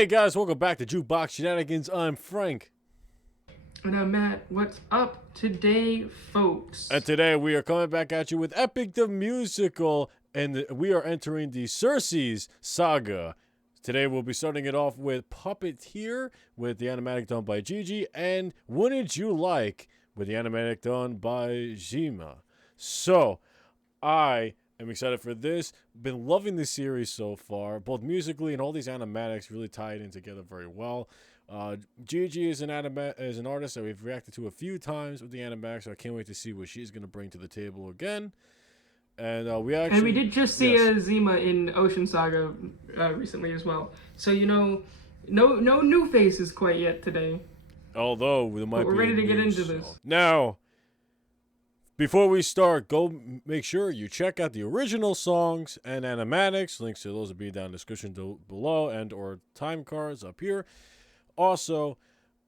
Hey guys, welcome back to Jukebox Shenanigans. I'm Frank. And I'm Matt. What's up today, folks? And today we are coming back at you with Epic the Musical, and we are entering the Circe's Saga. Today we'll be starting it off with Puppeteer, with the animatic done by Gigi, and Wouldn't You Like, with the animatic done by Jima. So, I'm excited for this. Been loving the series so far, both musically and all these animatics really tied in together very well. Gigi is an artist that we've reacted to a few times with the animatics, so I can't wait to see what she's going to bring to the table again. And we did just see yes. Zima in Ocean Saga recently as well. So no new faces quite yet today. Although there might we're be ready to get into song. this. Now, before we start, go make sure you check out the original songs and animatics. Links to those will be down in the description below and or time cards up here. Also,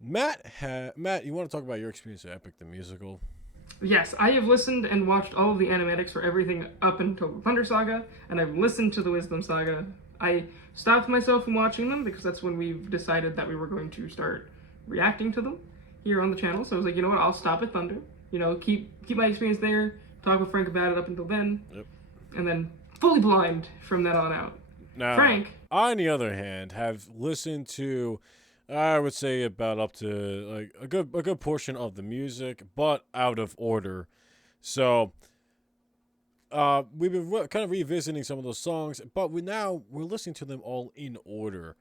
Matt, you want to talk about your experience with Epic the Musical? Yes, I have listened and watched all of the animatics for everything up until the Thunder Saga, and I've listened to the Wisdom Saga. I stopped myself from watching them because that's when we've decided that we were going to start reacting to them here on the channel. So I was like, you know what, I'll stop at Thunder. You know, keep my experience there, talk with Frank about it up until then, and then fully blind from that on out. Now, Frank, on the other hand, have listened to, I would say, about up to like a good portion of the music, but out of order. So, we've been kind of revisiting some of those songs, but we're listening to them all in order.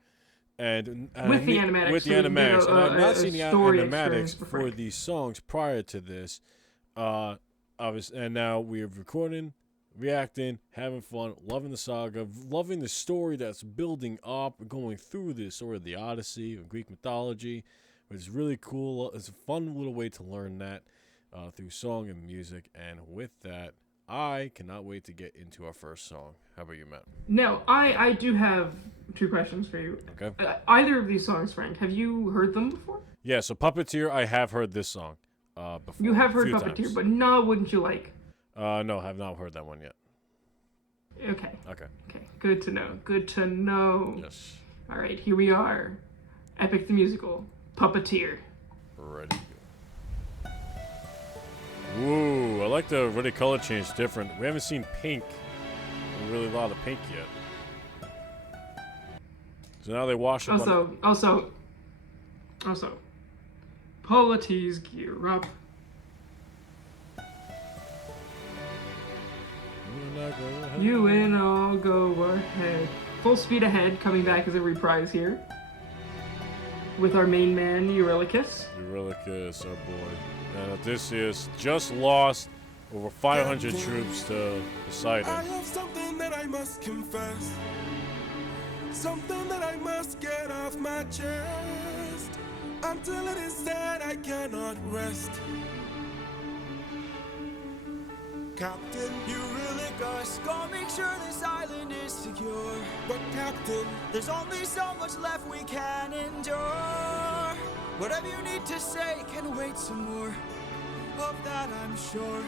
And with the animatics. With the animatics. And I've not seen the animatics for Frank. these songs prior to this. Obviously, and now we're recording, reacting, having fun, loving the saga, loving the story that's building up, going through the story of the Odyssey of Greek mythology, which is really cool. It's a fun little way to learn that through song and music. And with that, I cannot wait to get into our first song. How about you, Matt? Now, I do have two questions for you. Okay. Either of these songs, Frank, have you heard them before? Yeah, so Puppeteer, I have heard this song before. You have heard Puppeteer, times. but no, Wouldn't You Like? No, I have not heard that one yet. Okay. Okay. Okay, good to know. Good to know. Yes. All right, here we are. Epic the Musical, Puppeteer. Ready. Ooh, I like the really color change different. We haven't seen pink. Really a lot of pink yet. So now they wash up. Also, Polities gear up. You and I'll go ahead. Full speed ahead, coming back as a reprise here. With our main man, Eurylochus. Eurylochus, our boy. And Odysseus just lost over 500 troops to Poseidon. I have something that I must confess. Something that I must get off my chest. Until it is said, I cannot rest. Captain, you really gotta make sure this island is secure. But Captain, there's only so much left we can endure. Whatever you need to say can wait some more. Of that I'm sure.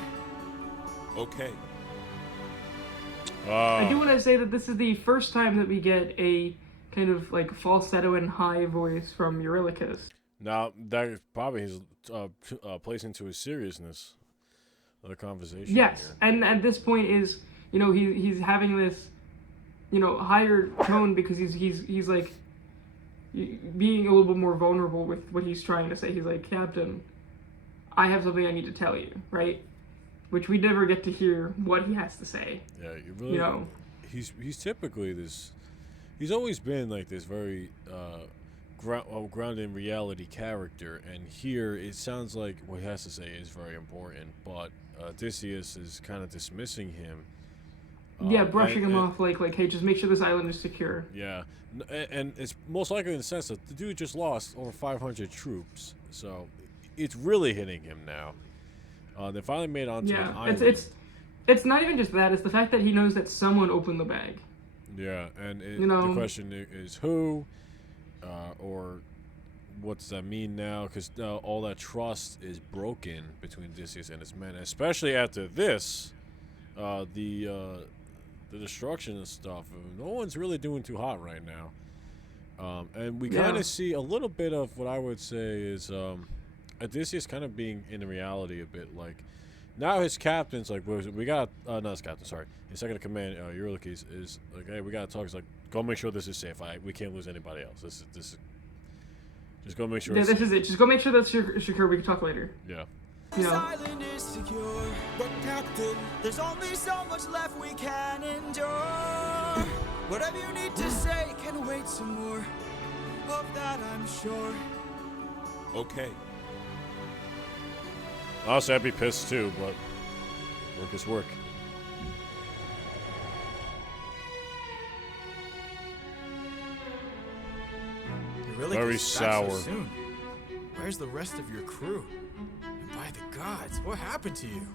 Okay. I do want to say that this is the first time that we get a kind of like falsetto and high voice from Eurylochus. Now, that is probably his place into his seriousness of the conversation. Yes, here. And at this point is, you know, he's having this, you know, higher tone because he's like being a little bit more vulnerable with what he's trying to say. He's like, Captain, I have something I need to tell you, right? Which we never get to hear what he has to say. Yeah, you know, he's typically this. He's always been like this very grounded in reality character, and here it sounds like what he has to say is very important, but Odysseus is kind of dismissing him. Yeah, brushing him off like, hey, just make sure this island is secure. Yeah, and it's most likely in the sense that the dude just lost over 500 troops, so it's really hitting him now. They finally made it onto an island. It's not even just that. It's the fact that he knows that someone opened the bag. Yeah, and the question is who, or what does that mean now? Because all that trust is broken between Odysseus and his men, especially after this, the destruction and stuff. No one's really doing too hot right now. And we kind of see a little bit of what I would say is Odysseus kind of being in reality a bit. Like, now his captain's like, we got, not his captain, sorry. His second in command, Eurylochus, is like, hey, we got to talk. He's like, go make sure this is safe. We can't lose anybody else. This is just go make sure this is it. Just go make sure that's secure. We can talk later. Yeah. You know. Silent is secure, But Captain, there's only so much left we can endure. Whatever you need to say can wait some more. Of that I'm sure. okay. Honestly, I'd be pissed too, but work is work. You really Very get back sour. so soon. Where's the rest of your crew? And by the gods, what happened to you?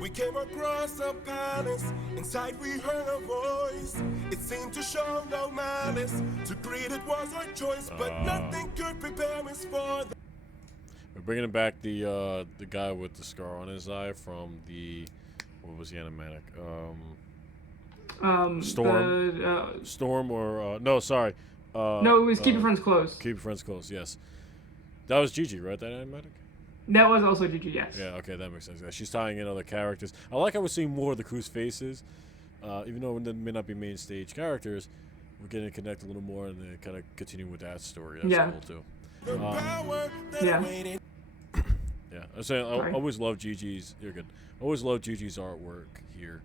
We came across a palace. Inside we heard a voice. It seemed to show no malice. To greet it was our choice, but nothing could prepare us for the... We're bringing back the guy with the scar on his eye from the, what was the animatic? Storm. Storm or no, sorry. No, it was Keep Your Friends Close. Keep Your Friends Close. Yes, that was Gigi, right? That animatic. That was also Gigi, yes. Yeah. Okay, that makes sense. Yeah, she's tying in other characters. I like how we're seeing more of the crew's faces, even though they may not be main stage characters. We're getting to connect a little more and then kind of continue with that story. That's cool too. The power that Yeah. awaited. Yeah, I'm saying I Sorry. always love Gigi's. You're good. I always love Gigi's artwork here.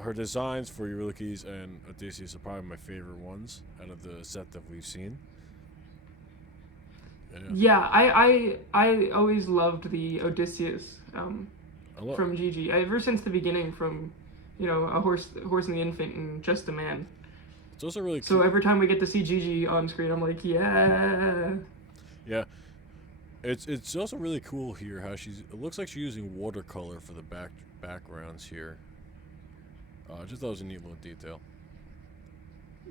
Her designs for Eurylochus and Odysseus are probably my favorite ones out of the set that we've seen. Yeah, I always loved the Odysseus I from Gigi. Ever since the beginning, from a horse and the infant and just a man. It's also really So cool. every time we get to see Gigi on screen, I'm like, yeah. Yeah, it's also really cool here how it looks like she's using watercolor for the backgrounds here. I just thought it was a neat little detail.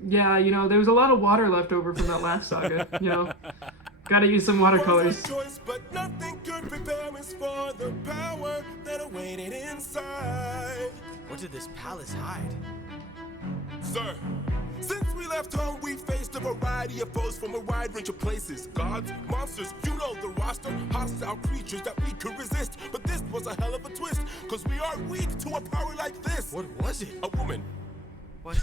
Yeah, there was a lot of water left over from that last saga. Gotta use some watercolors. Was our choice, but nothing could prepare us for the power that awaited inside. What did this palace hide? Sir, since we left home, we faced a variety of foes from a wide range of places. Gods, monsters, you know the roster. Hostile creatures that we could resist. But this was a hell of a twist, cause we are weak to a power like this. What was it? A woman. What?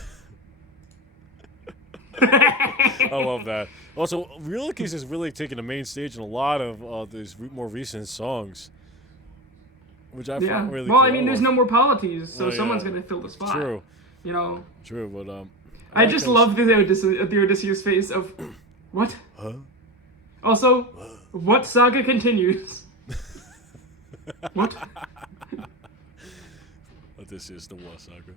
I love that. Also, Eurylochus is really taking the main stage in a lot of these more recent songs, which I found really Well, cool. I mean, there's no more Polities, so Oh, yeah. someone's gonna fill the spot. True. True, but I just love the Odysseus face of what? Huh? Also, what saga continues? What? This is the War Saga.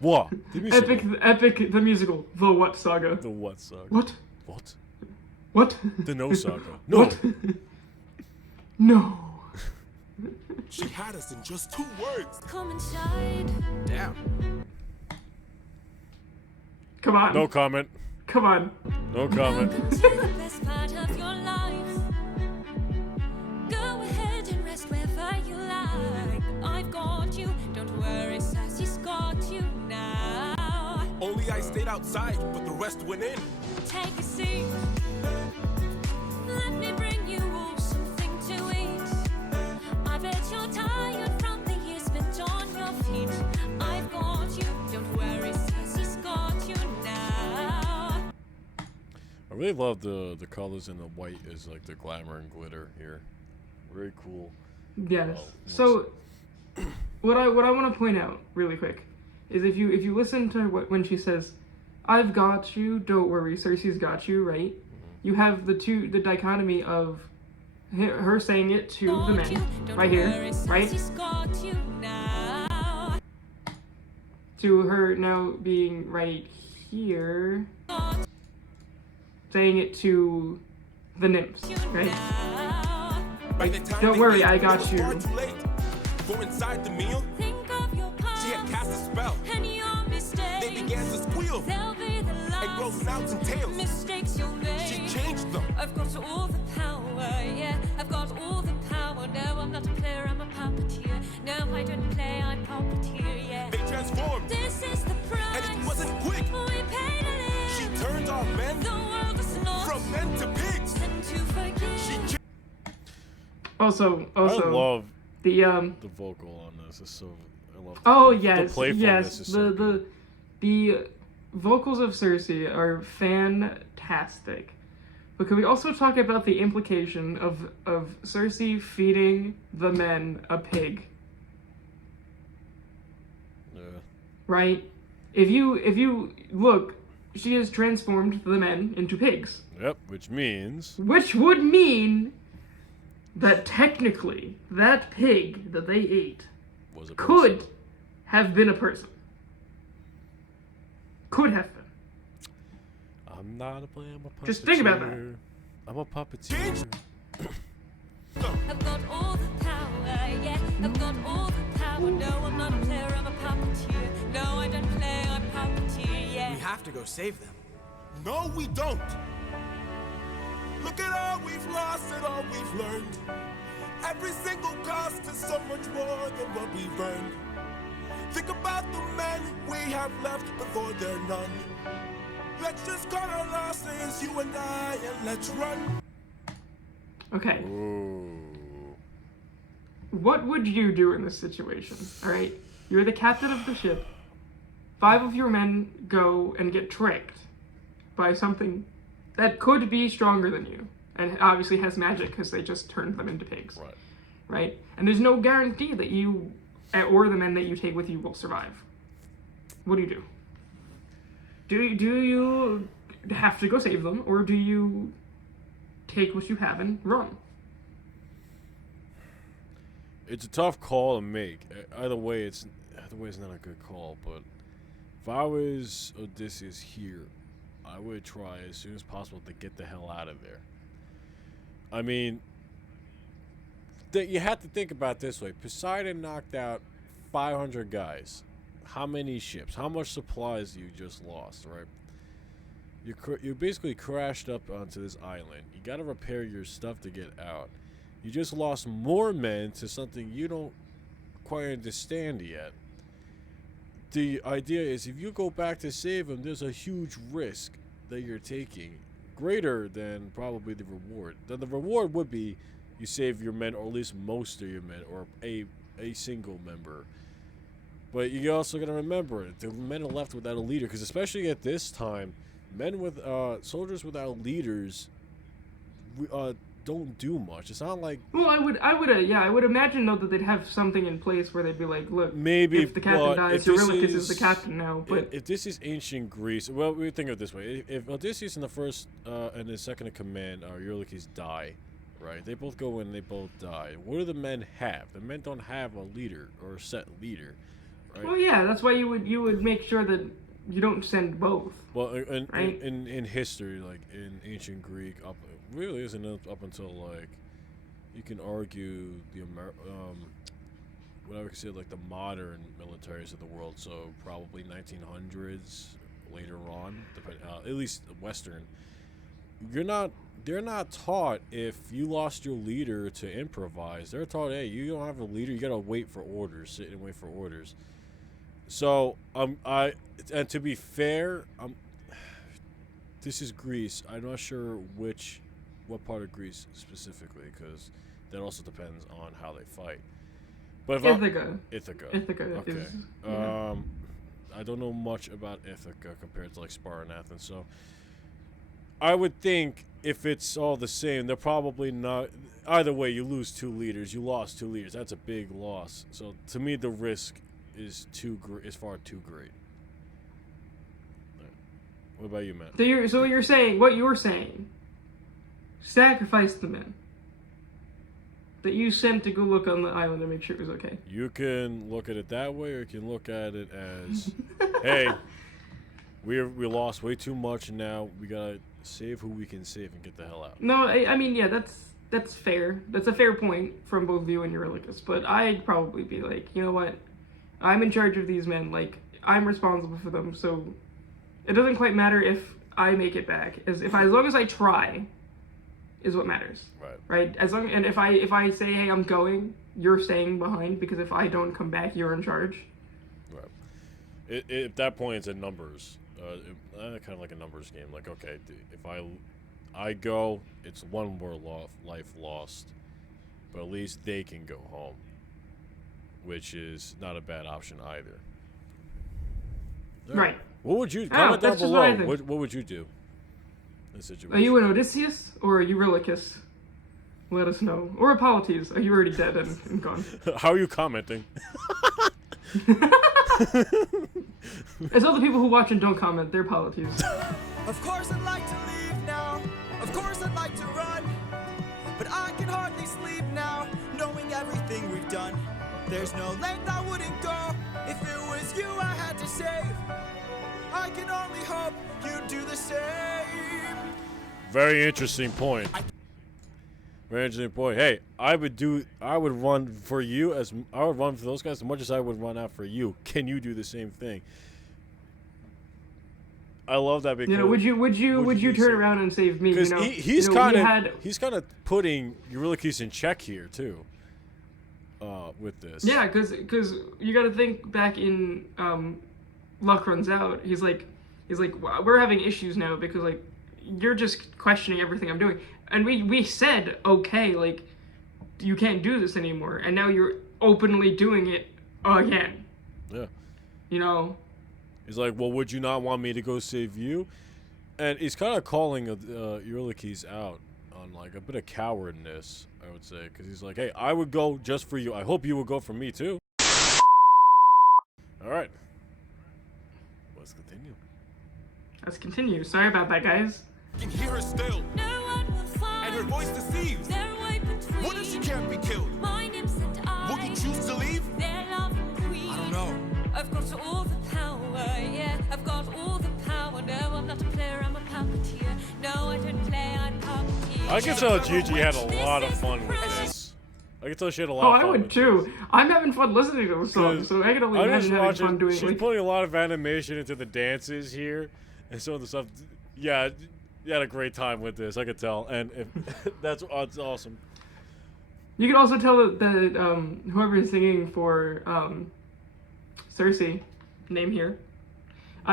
What? The musical. Epic the musical. The What Saga. The What Saga? What? What? What? The No Saga. No. What? No. She had us in just 2 words. Come inside. Damn. Come on. No comment. Come on. No comment. To the best part of your life. Go ahead and rest wherever you like. I've got you. Don't worry, Sassy's got you now. Only I stayed outside, but the rest went in. Take a seat. Let me bring you all something to eat. I bet you're tired from the years spent on your feet. I've got you. Don't worry, Sassy's got you now. I really love the colors and the white is like the glamour and glitter here. Very cool. Yes. Oh, So, what I want to point out really quick is if you listen to when she says, "I've got you, don't worry, Circe's got you," right? You have the dichotomy of her saying it to the men right here, right? To her now being right here, saying it to the nymphs, right? By the time Don't they worry, ate, I it got was you. far too late. For inside the meal, Think of your she had cast a spell. and your mistakes. They began to squeal They'll be the and grow last snouts and tails. mistakes you'll make. She changed them. I've got all the power, yeah. I've got all the power. No, I'm not a player, I'm a puppeteer. No, I don't play, I puppeteer, yeah. They transformed, This is the and it price Also, I love the the vocal on this. It's so I love. Oh the yes, playfulness is so good. the vocals of Circe are fantastic. But can we also talk about the implication of Circe feeding the men a pig? Yeah. Right? If you look, she has transformed the men into pigs. Yep, which means Which would mean that technically that pig that they ate was a could person. have been a person. Could have been. I'm not a player. I'm a puppeteer. Just think about that. I'm a puppeteer. I've got all the power, yeah. I've got all the power. No, I'm not a player, I'm a puppeteer. No, I don't play, I'm puppeteer, yeah. We have to go save them. No, we don't. Look at all we've lost and all we've learned. Every single cost is so much more than what we've earned. Think about the men we have left before they're none. Let's just cut our losses, you and I, and let's run. Okay. Ooh. What would you do in this situation? Alright? You're the captain of the ship. 5 of your men go and get tricked by something that could be stronger than you. And obviously has magic because they just turned them into pigs. Right. Right? And there's no guarantee that you or the men that you take with you will survive. What do you do? Do you have to go save them, or do you take what you have and run? It's a tough call to make. Either way, it's not a good call. But if I was Odysseus here, I would try as soon as possible to get the hell out of there. I mean, you have to think about it this way. Poseidon knocked out 500 guys. How many ships? How much supplies you just lost, right? You basically crashed up onto this island. You got to repair your stuff to get out. You just lost more men to something you don't quite understand yet. The idea is if you go back to save them, there's a huge risk that you're taking, greater than probably the reward. Then the reward would be you save your men, or at least most of your men, or a single member. But you also got to remember, the men are left without a leader, because especially at this time, soldiers without leaders don't do much. It's not like Well, I would imagine though that they'd have something in place where they'd be like, look, maybe if the captain dies, Eurylochus is the captain now. But if this is ancient Greece, well, we think of it this way: if Odysseus and the first and the second in command, Eurylochus, die, right? They both go in, they both die. What do the men have? The men don't have a leader or a set leader. Right? well, yeah, that's why you would make sure that you don't send both. Well, Right? in history, like in ancient Greek, really isn't up until like you can argue what I would consider like the modern militaries of the world. So probably 1900s later on, at least Western. They're not taught if you lost your leader to improvise. They're taught, hey, you don't have a leader, you gotta wait for orders, sit and wait for orders. So and to be fair, this is Greece. I'm not sure what part of Greece specifically, because that also depends on how they fight. But if Ithaca. Ithaca. Okay. Is. Yeah. I don't know much about Ithaca compared to like Sparta and Athens, so I would think if it's all the same, they're probably not. Either way, you lose 2 leaders. You lost 2 leaders. That's a big loss. So to me, the risk is far too great. What about you, Matt? So you're saying what you're saying? Sacrifice the men that you sent to go look on the island and make sure it was okay. You can look at it that way, or you can look at it as, hey, we lost way too much now. We gotta save who we can save and get the hell out. No, I mean, yeah, that's fair. That's a fair point from both you and Eurylochus. But I'd probably be like, you know what? I'm in charge of these men. Like, I'm responsible for them. So it doesn't quite matter if I make it back. As long as I try, is what matters. Right. And if I say, hey, I'm going, you're staying behind, because if I don't come back, you're in charge. Right. At that point, it's a numbers. Kind of like a numbers game. Like, okay, if I go, it's 1 more life lost. but at least they can go home, which is not a bad option either. Right. What would you Oh, comment down that's just what I below? think. What would you do in this situation? Are you an Odysseus or a Eurylochus? Let us know. Or a Polites. Are you already dead and gone? How are you commenting? It's all the people who watch and don't comment. They're Polites. Of course I'd like to leave now. Of course I'd like to run. But I can hardly sleep now, knowing everything we've done. There's no length I wouldn't go if it was you I had to save. I can only hope you'd do the same. Very interesting point. Very interesting point. Hey, I would run for you I would run for those guys as much as I would run out for you. Can you do the same thing? I love that because Would you turn save- around and save me? Because he's we kind of had- he's kind of putting Eurylochus in check here too. With this. Yeah, because you got to think back in Luck Runs Out. He's like, "Wow, we're having issues now because like you're just questioning everything I'm doing, and we said okay, like you can't do this anymore, and now you're openly doing it again. Yeah. You know. He's like, well, would you not want me to go save you? And he's kind of calling Eurylochus out on like a bit of cowardness, I would say, because he's like, hey, I would go just for you. I hope you would go for me too. All right, let's continue. Let's continue. Sorry about that, guys. I can hear her still, No one will find and her voice deceives. their way between. What if she can't be killed? My nymphs and Would you I, choose to leave? their loving queen. I don't know. I've got all the power, yeah. I've got all the power. No, I'm not a player, I'm a puppeteer. No, I don't play, I'm puppeteer. I can tell Gigi had a lot of fun with this. I can tell she had a lot Oh, of fun I would with too. this. I'm having fun listening to those songs, so I can only I'm just imagine having watching. fun doing She's like. putting a lot of animation into the dances here, and some of the stuff. Yeah, you had a great time with this. I could tell, and that's awesome. You can also tell that whoever is singing for Circe, name here,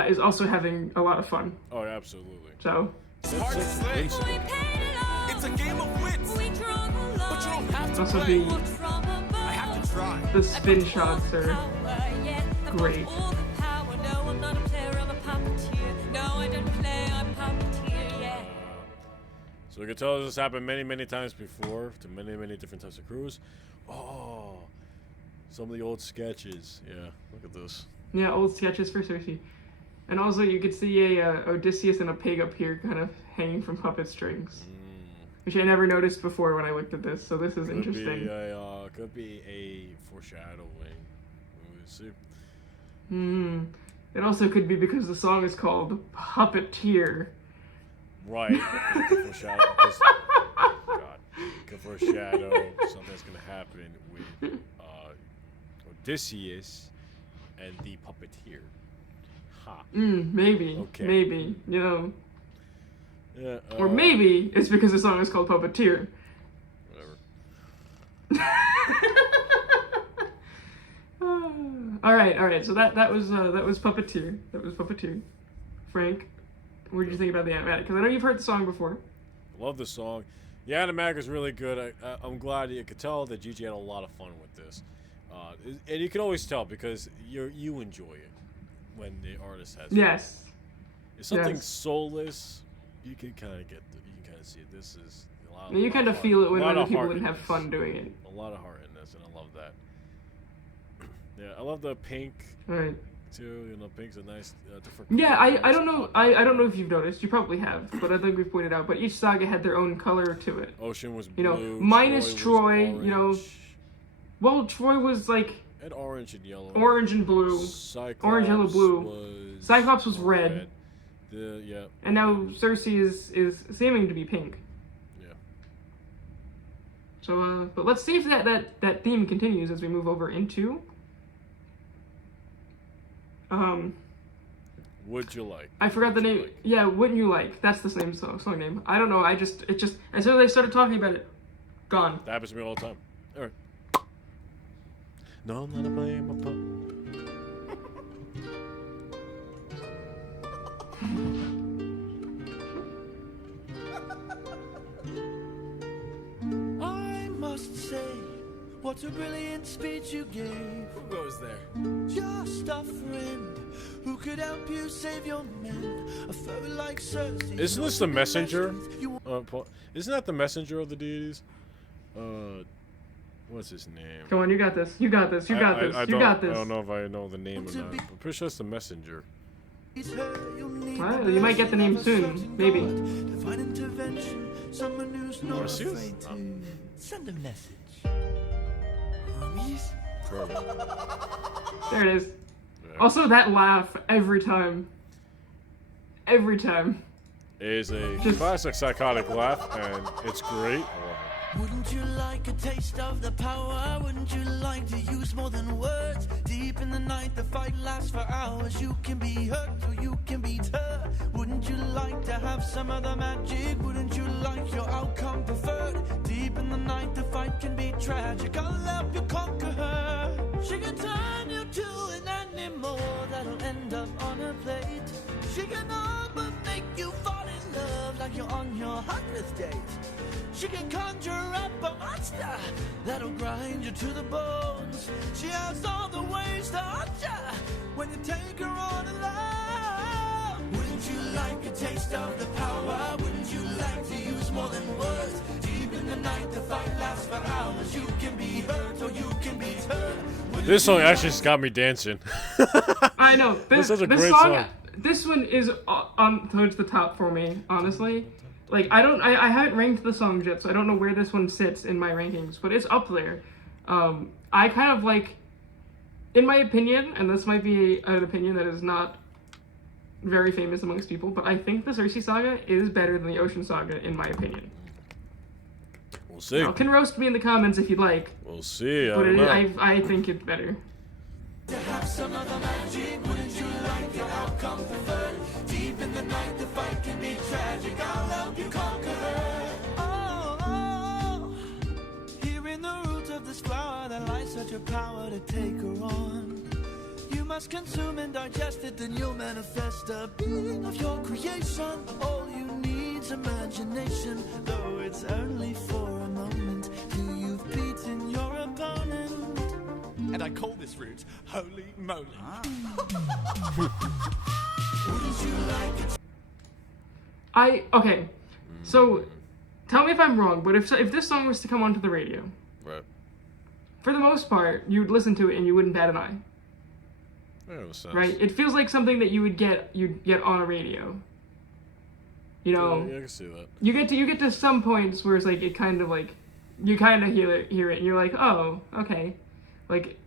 is also having a lot of fun. Oh, yeah, absolutely. So It's hard to slay. We paid it all. It's a game of wits. We draw the line. But you don't have to also play. the What's from above? I have to try. the spin shots are Power, yeah. I've great. got all the power. No, I'm not a player, I'm a puppeteer. No, I don't play, I'm puppeteer, yeah. So we can tell this happened many, many times before to many, many different types of crews. Oh, some of the old sketches. Yeah, look at this. yeah old sketches for Circe, and also you could see a Odysseus and a pig up here kind of hanging from puppet strings, which I never noticed before when I looked at this. So this is interesting. Could be a foreshadowing. We'll see. It also could be because the song is called Puppeteer. Right. Could foreshadow. God. Could foreshadow something that's gonna happen with Odysseus and the puppeteer. Ha. Maybe. Okay. Maybe. You know. Yeah. Or maybe it's because the song is called Puppeteer. Whatever. All right. So that was Puppeteer. That was Puppeteer. Frank, what did you think about the animatic? Because I know you've heard the song before. Love the song. The animatic is really good. I'm glad you could tell that Gigi had a lot of fun with this, and you can always tell because you enjoy it when the artist has. Yes. Fun. It's something Yes. soulless. You can kind of see it. This is a lot. You kind of feel it when a lot other of people heart wouldn't in have this. fun doing it. A lot of heart in this, and I love that. Yeah, I love the pink All right. too. You know, pink's a nice different. Yeah, color. I don't know. I don't know if you've noticed. You probably have, but I think we've pointed out. But each saga had their own color to it. Ocean was You know, blue. minus Troy, was you know, orange. Well, Troy was like And orange and yellow. orange and blue, Cyclops orange, yellow, blue. Was Cyclops was red. Yeah. and now Circe is seeming to be pink. Yeah. So, but let's see if that theme continues as we move over into. Would you like? I forgot the Would you name. like? Yeah, wouldn't you like? That's the same song name. I don't know. It just as soon as I started talking about it, gone. That happens to me all the time. All right. No, I'm not playing my pup. I must must say, what a brilliant speech you gave. Who goes there? Just a friend who could help you save your men. A foe like Circe. Isn't this the messenger? Isn't that the messenger of the deities? What's his name? Come on, you got this. You got this. You got this. You got this. I don't know if I know the name or not. I'm pretty sure it's the messenger. Well, you might get the name soon, maybe. Divine intervention, someone who's not Marcius? afraid to send a message. Hermes? Probably. There it is. Yeah. Also, that laugh every time. Every time. It is a classic psychotic laugh, and it's great. I love it. Wouldn't you like a taste of the power? Wouldn't you like to use more than words? Deep in the night, the fight lasts for hours. You can be hurt or you can be hurt. Wouldn't you like to have some other magic? Wouldn't you like your outcome preferred? Deep in the night, the fight can be tragic. I'll help you conquer her. She can turn you to an animal that'll end up on a plate. She can all but make you fall in love like you're on your 100th date. She can conjure up a monster that'll grind you to the bones. She has all the ways to haunt you when you take her on alone. Wouldn't you like a taste of the power? Wouldn't you like to use more than words? Deep in the night, the fight lasts for hours. You can be hurt or you can be hurt. This song actually just got me dancing. I know. This is a this great song. song. This one is on towards the top for me, honestly. Like, I haven't ranked the songs yet, so I don't know where this one sits in my rankings, but it's up there. I kind of like, in my opinion, and this might be an opinion that is not very famous amongst people, but I think the Circe Saga is better than the Ocean Saga, in my opinion. We'll see. Now, can roast me in the comments if you'd like, We'll see. but I think it's better. To have some other magic, wouldn't you like your outcome preferred? Deep in the night, the fight can be tragic. I'll help you conquer her. Oh, here in the root of this flower, there lies such a power to take her on. You must consume and digest it, then you'll manifest a being of your creation. All you need's imagination, though it's only for a moment. Till you've beaten your opponent. And I call this route Holy Moly. Okay, so tell me if I'm wrong, but if this song was to come onto the radio, Right. for the most part, you'd listen to it and you wouldn't bat an eye, That makes sense. right? It feels like something that you'd get on a radio. You know, Yeah, I can see that. you get to some points where it's like it kind of like you kind of hear it and you're like, oh, okay, like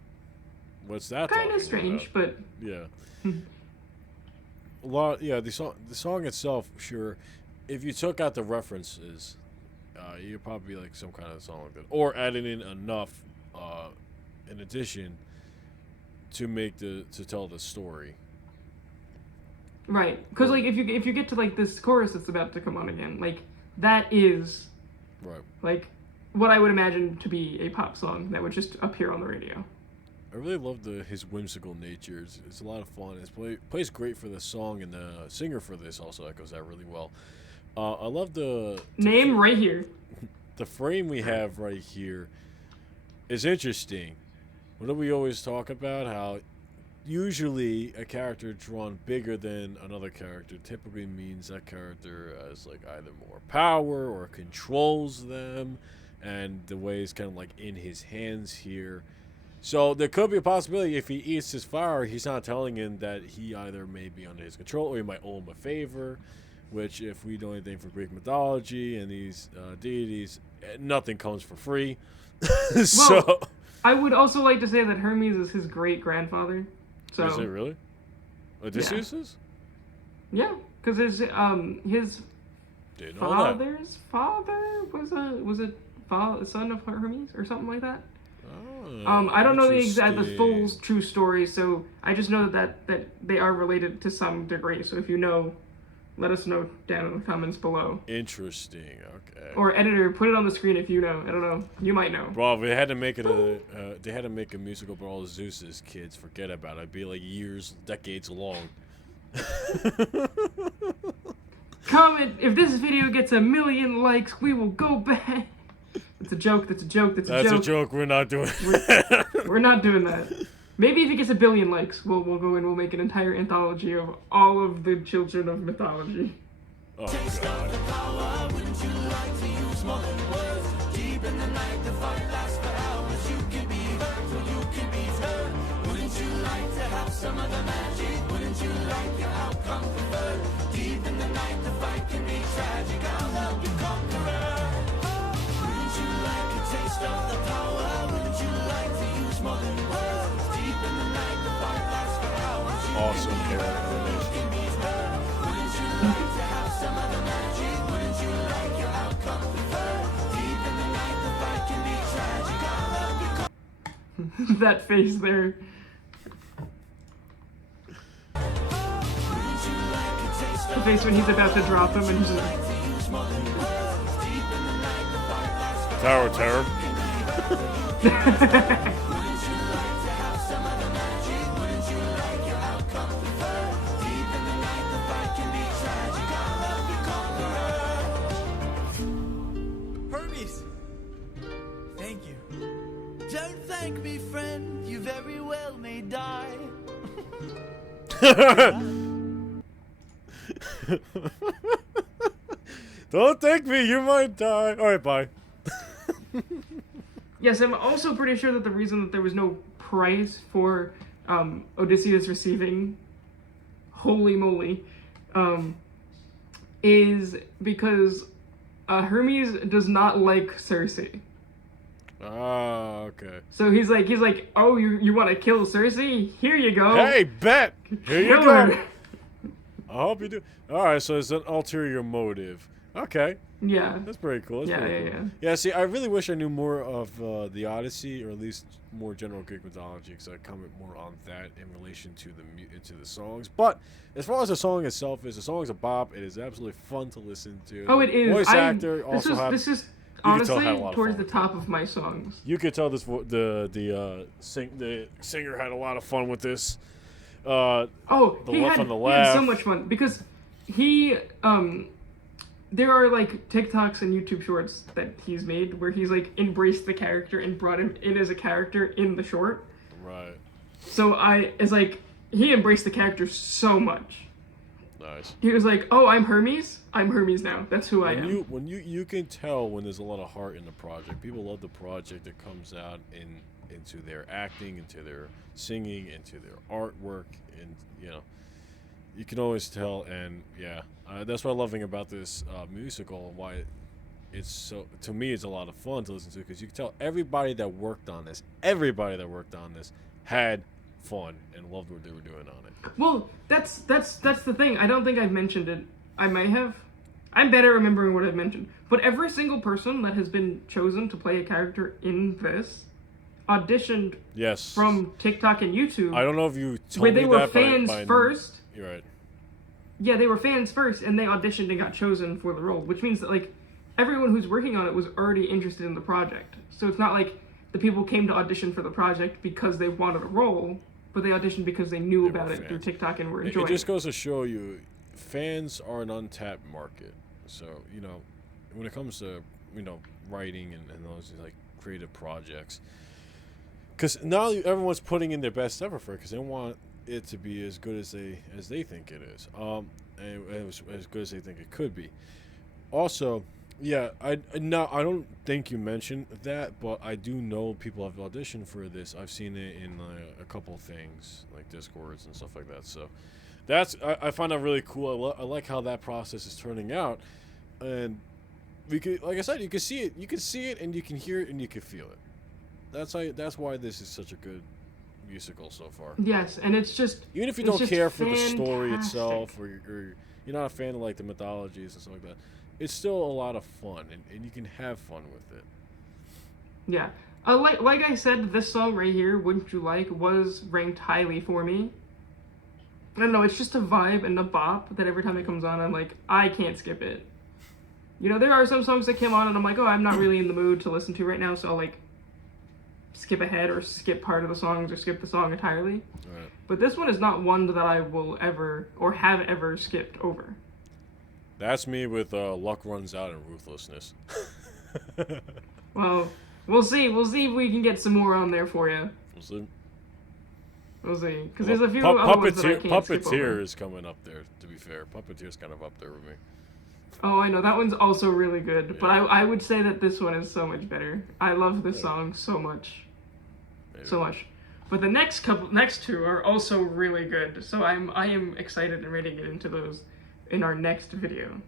What's that? kind talking of strange, about? but Yeah. A lot. Yeah. The song itself, sure. If you took out the references, you'd probably be like some kind of song like that, or adding in enough, in addition, to tell the story. right, because like if you get to like this chorus that's about to come on again, like that is Right. like what I would imagine to be a pop song that would just appear on the radio. I really love his whimsical nature. It's a lot of fun. It plays great for the song, and the singer for this also echoes that really well. I love the Name right here. the frame we have right here is interesting. What do we always talk about? How usually a character drawn bigger than another character typically means that character has like either more power or controls them, and the way it's kind of like in his hands here. So there could be a possibility if he eats his flower, he's not telling him that he either may be under his control or he might owe him a favor, which if we know anything from Greek mythology and these deities, nothing comes for free. So Well, I would also like to say that Hermes is his great-grandfather. So is it really? Odysseus is? yeah, because his Didn't know that. father's father was a son of Hermes or something like that. Oh, I don't know the full interesting. true story, so I just know that they are related to some degree. So if you know, let us know down in the comments below. Interesting. Okay. Or editor, put it on the screen if you know. I don't know. You might know. Bro, they had to make it they had to make a musical about all Zeus's kids. Forget about it. It'd be like years, decades long. Comment if this video gets 1 million likes, we will go back. It's a joke. That's a joke. That's a That's joke. a joke. We're not doing. We're not doing that. Maybe if he gets 1 billion likes, we'll go and we'll make an entire anthology of all of the children of mythology. Oh God. Wouldn't you like to use more than words? Deep in the night, the fight lasts for hours. You can be hurt or you can be hurt. Wouldn't you like to have some of the magic? Wouldn't you like your outcome preferred? Deep in the night, the fight can be tragic. I'll help you conquer it. Wouldn't you like a taste of the power? Wouldn't you like to use more than words? Deep in the night, the fight lasts for hours. You Awesome hair animation. can be hurt. Wouldn't you like to have some of the magic? Wouldn't you like your outcome preferred? Deep in the night, the fight can be tragic. I'll help you conquer. That face there. The face when he's about to drop him and he's just... Tower of Terror. Hermes! Thank you. Don't thank me, friend. You very well may die. Don't thank me. You might die. All right, bye. Yes, I'm also pretty sure that the reason that there was no price for Odysseus receiving Holy Moly is because Hermes does not like Circe. Ah, okay. So he's like, oh, you want to kill Circe? Here you go. Hey, bet. Here you Kill go. her. I hope you do. All right, so it's an ulterior motive. Okay, Yeah. that's pretty cool. That's Yeah, pretty yeah, cool. yeah. Yeah, see, I really wish I knew more of the Odyssey, or at least more general Greek mythology, because I comment more on that in relation to the songs. But as far as the song itself is, the song is a bop. It is absolutely fun to listen to. Oh, it is. Voice actor also had. This is can tell I honestly had a lot of towards fun the with top of my songs. You could tell the singer had a lot of fun with this. Oh, The he laugh had, on the he had so laugh. much fun because he there are like TikToks and YouTube shorts that he's made where he's like embraced the character and brought him in as a character in the short. Right. So it's like he embraced the character so much. Nice. He was like, "Oh, I'm Hermes. I'm Hermes now. That's who I am." When you can tell when there's a lot of heart in the project. People love the project that comes out into their acting, into their singing, into their artwork, and you can always tell. And that's what I'm loving about this musical, and why it's so, to me, it's a lot of fun to listen to, because you can tell everybody that worked on this had fun and loved what they were doing on it. Well, that's the thing. I don't think I've mentioned it. I might have. I'm better at remembering what I've mentioned. But every single person that has been chosen to play a character in this auditioned Yes. from TikTok and YouTube. I don't know if you told where me they were that, fans but first. You're right. Yeah, they were fans first, and they auditioned and got chosen for the role, which means that like everyone who's working on it was already interested in the project. So it's not like the people came to audition for the project because they wanted a role, but they auditioned because they knew They about were it through fans. TikTok and were It enjoying just it. goes to show you, fans are an untapped market. So, when it comes to, writing and those like creative projects, because now everyone's putting in their best effort for it, because they want it to be as good as they think it is, and as good as they think it could be. Also, yeah, I don't think you mentioned that, but I do know people have auditioned for this. I've seen it in a couple things, like Discords and stuff like that. So I find that really cool. I like how that process is turning out, and we could, like I said, you can see it, and you can hear it, and you can feel it. That's why this is such a good musical so far. Yes, and it's just Even if you it's don't just care for the story fantastic. itself, or you're not a fan of like the mythologies and stuff like that, it's still a lot of fun, and you can have fun with it. Yeah. Like I said, this song right here, Wouldn't You Like, was ranked highly for me. I don't know, it's just a vibe and a bop that every time it comes on, I'm like, I can't skip it. There are some songs that came on and I'm like, oh, I'm not really in the mood to listen to right now, so I'll like skip ahead or skip part of the songs or skip the song entirely. Right. But this one is not one that I will ever or have ever skipped over. That's me with Luck Runs Out and Ruthlessness. Well, we'll see. We'll see if we can get some more on there for you. We'll see. We'll see. Because there's a few other ones that I can't skip over. Puppeteer is coming up there, to be fair. Puppeteer's kind of up there with me. Oh, I know. That one's also really good. But I would say that this one is so much better. I love this song so much. Maybe. So much. But the next two are also really good. So I am excited and ready to get into those in our next video.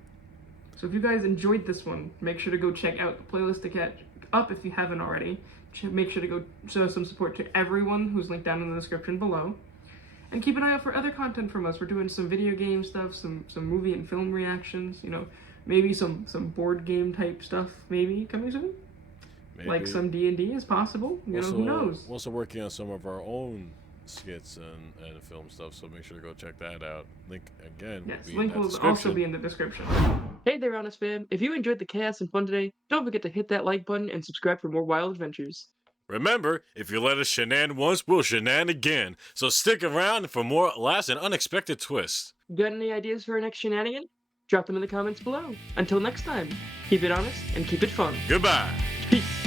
So if you guys enjoyed this one, make sure to go check out the playlist to catch up if you haven't already. Make sure to go show some support to everyone who's linked down in the description below. And keep an eye out for other content from us. We're doing some video game stuff, some movie and film reactions, you know, maybe some board game type stuff maybe coming soon. Maybe. Like some D&D is possible. You know, who knows? We're also working on some of our own skits and film stuff, so make sure to go check that out. Link again. Yes, will link be in will that also description. be in the description. Hey there, Honest Fam. If you enjoyed the chaos and fun today, don't forget to hit that like button and subscribe for more wild adventures. Remember, if you let us shenan once, we'll shenan again. So stick around for more last and unexpected twists. Got any ideas for our next shenanigan? Drop them in the comments below. Until next time, keep it honest and keep it fun. Goodbye. Peace.